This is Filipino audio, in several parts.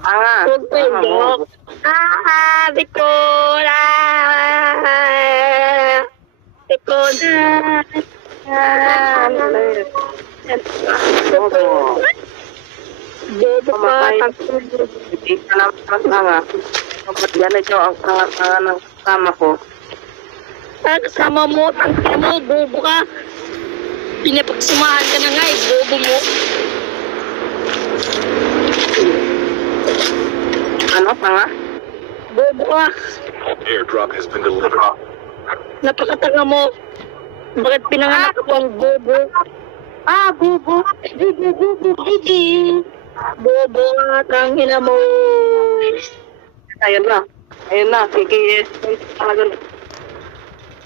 Tugtog. Bikol. Bikol. Bobo ka. Hindi ka naman tanga. Kapag yan ito ang tanga ng kasama ko. Kasama mo, tangka mo, bobo ka. Pinapagsamahan ka na nga bobo mo. Ano, tanga? Bobo ka. Airdrop has been delivered. Napakatanga mo. Bakit pinanganak ka pang bobo? Bobo. Bobo ka, tangina mo. Ayun na, sige, talagang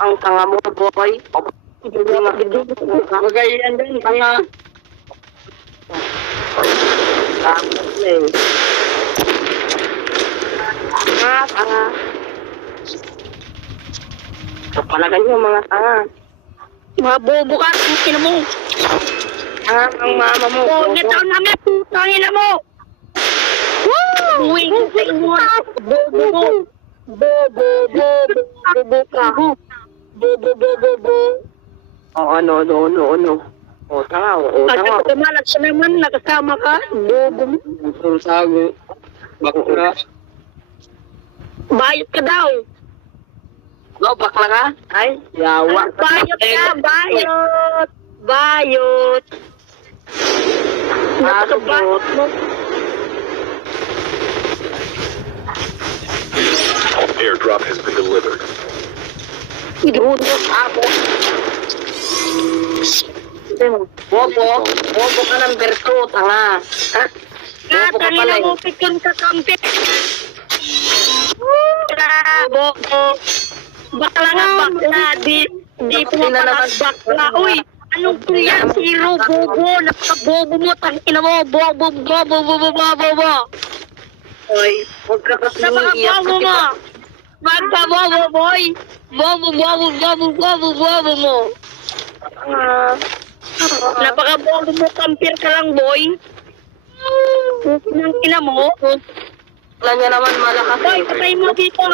ang tanga mo, boy. Magayan din, tanga. Tanga. Kapalagan nyo, mga tanga. Mga bobo ka, tangina mo. Tanga ang mama mo. Pungit ako namin, tangina mo. Uwi ko sa inyo. Bobo mo. Bobo ka. Bobo. Ano. O, tanga. At kumalat siya naman, nakasama ka. Bobo mo. Ang sabi. Bakla. Bayot ka daw. Bakla ka? Ay, yawa. Bayot ka, bayot. Bayot. Napakabayot mo. Airdrop has been delivered. Idunod ako. Bobo ka ng berto, tanga. Ha? Bobo ka Tangina pala mo, pikon ka kampi. Bobo. Bakla nga, bakla. Di pumapalag bakla. Uy, anong kuya? Zero, bobo. Napaka-bobo mo. Tangina mo, bobo. Oy, huwag ka kasi iiyak. Napaka-bobo mo. Magka-bobo, boy. Bobo mo. Napaka-bobo mo. Kampir ka lang, boy. Tangina mo. Alam niya naman malakas. Boy, patay mo dito.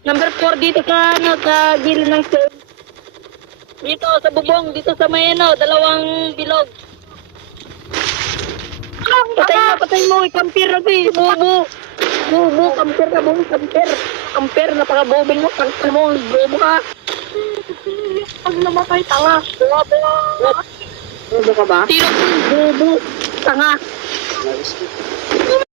Number 4 dito sa gilid ng save. Dito sa bubong, dito sa may dalawang bilog. Patay mo, ikampir na di, bobo. Bobo, kampir ka, bobo, kampir, napaka-bobo mo, kampir mo, bobo ka. Pag namatay, tanga. Bobo ka ba? Tiro, bobo, tanga.